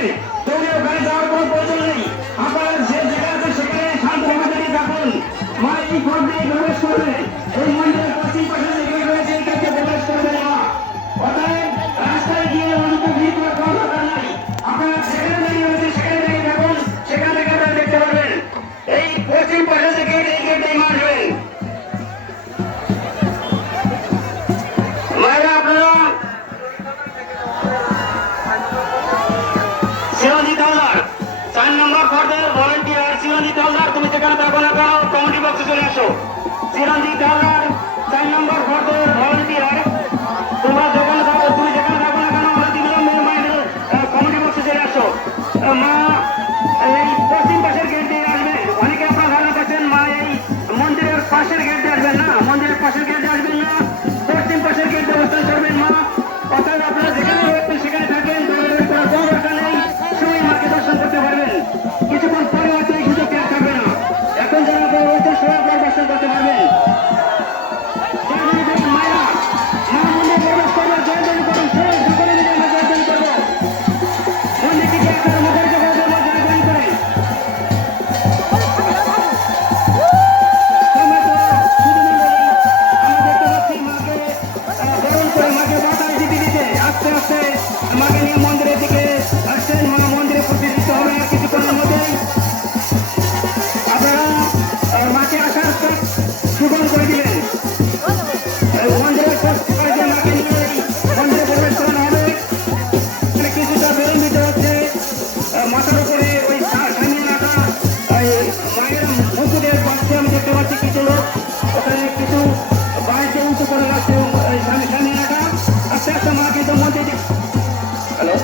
হবে, দলীয় গাড়ি যাওয়ার কোনো প্রয়োজন নেই। আপনারা যে জায়গায় আছে সেখানে শান্তভাবে দাঁড়িয়ে থাকুন। মা এই ঘর দিয়ে প্রবেশ করবে, এই মন্দিরের পশ্চিম পাশে যে গেট রয়েছে এই গেটে প্রবেশ করবে মা। অতএব রাস্তায় গিয়ে অনেক ভিড় করার কোনো দরকার নাই। আপনারা যেখানে দাঁড়িয়ে রয়েছে সেখানে দাঁড়িয়ে থাকুন, সেখান থেকে আপনারা দেখতে পারবেন এই পশ্চিম পাশে যে গেট এই গেটেই মা আসবেন। মায়েরা আপনারা চিরঞ্জিত হালদার 4 নম্বর পদের ভলেন্টিয়ার চিরঞ্জিত হালদার, তুমি যেখানে থাকো না কেন কমিটি বক্সে চলে আসো। চিরঞ্জিত হালদার 4 নম্বর পদের ভলেন্টিয়ার, তোমরা যেখানে থাকো তুমি যেখানে থাকো না কেন আমরা তিনজন মায়ের কমিটি বক্সে চলে আসো। মা এই পশ্চিম পাশের গেট দিয়ে আসবে। অনেকে আপনারা ধারণা করছেন মা এই মন্দিরের পাশের গেট দিয়ে আসবেন না, মন্দিরের পাশের গেট দিয়ে আসবেন না, পশ্চিম পাশের গেট দিয়ে অবস্থান করবেন মা। অর্থাৎ আপনারা যেখানে রয়েছেন সেখানে থাকবেন, দৌড়াদৌড়ি করার কোনো দরকার নেই, সবাই মাকে দর্শন করতে পারবেন। কিছুক্ষণ পরে হয়তো এই সুযোগ আর থাকবে না। এখন যারা আপনারা রয়েছেন সবাই আপনারা দর্শন করতে পারবেন। মায়েরা মা মন্দিরে প্রবেশ করবে, জয়ধ্বনি করুন, সবাই সকলে মিলে আমরা জয়ধ্বনি করবো। মন্দিরটিকে আপনারা মুখরিত করে দেবো জয়ধ্বনি করে। আস্তে আস্তে মাকে নিয়ে মন্দিরের দিকে আসছেন। মা মন্দিরে প্রতিষ্ঠিত হবে আর কিছুক্ষণের মধ্যেই। আপনারা মাকে আসার পথ সুগম করে দিলেন। মন্দিরের মাকে নিয়ে মন্দিরে প্রবেশ করানো হবে। কিছুটা বিলম্বিত হচ্ছে, মাথার উপরে ওই সামিয়ে রাখা মায়ের মুকুটের পাশে আমি দেখতে পাচ্ছি কিছু লোক ওখানে কিছু বাড়িতে উঁচু করে রাখছে সামিয়ে রাখা। আস্তে আস্তে মা কিন্তু মন্দিরে হ্যালো